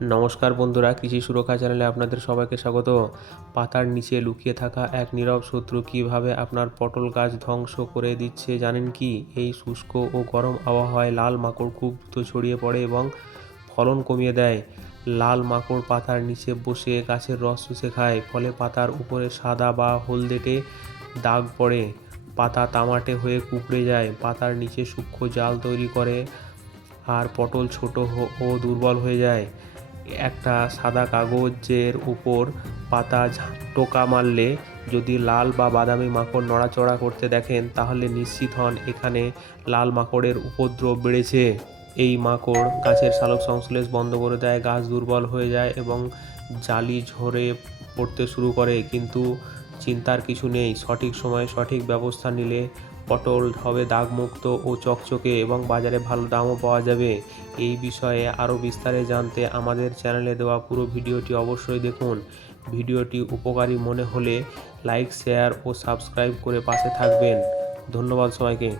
নমস্কার বন্ধুরা, কৃষি সুরক্ষা চ্যানেলে আপনাদের সবাইকে স্বাগত। পাতার নিচে লুকিয়ে থাকা এক নীরব শত্রু কিভাবে আপনার পটল গাছ ধ্বংস করে দিচ্ছে জানেন কি? এই শুষ্ক ও গরম আবহাওয়ায় লাল মাকড় খুব দ্রুত ছড়িয়ে পড়ে এবং ফলন কমিয়ে দেয়। লাল মাকড় পাতার নিচে বসে গাছের রস চুষে খায়, ফলে পাতার উপরে সাদা বা হলদেটে দাগ পড়ে, পাতা তামাটে হয়ে কুঁকড়ে যায়, পাতার নিচে সূক্ষ্ম জাল তৈরি করে আর পটল ছোট ও দুর্বল হয়ে যায়। একটা সাদা কাগজের উপর পাতা টোকা মারলে যদি লাল বা বাদামি মাকড় নড়াচড়া করতে দেখেন, তাহলে নিশ্চিত হন এখানে লাল মাকড়ের উপদ্রব বেড়েছে। এই মাকড় গাছের সালোক সংশ্লেষ বন্ধ করে দেয়, গাছ দুর্বল হয়ে যায় এবং জালি ঝরে পড়তে শুরু করে। কিন্তু চিন্তার কিছু নেই, সঠিক সময়ে সঠিক ব্যবস্থা নিলে পটল হবে দাগমুক্ত ও চকচকে এবং বাজারে ভালো দামও পাওয়া যাবে। এই বিষয়ে আরও বিস্তারে জানতে আমাদের চ্যানেলে দেওয়া পুরো ভিডিওটি অবশ্যই দেখুন। ভিডিওটি উপকারী মনে হলে লাইক, শেয়ার ও সাবস্ক্রাইব করে পাশে থাকবেন। ধন্যবাদ সবাইকে।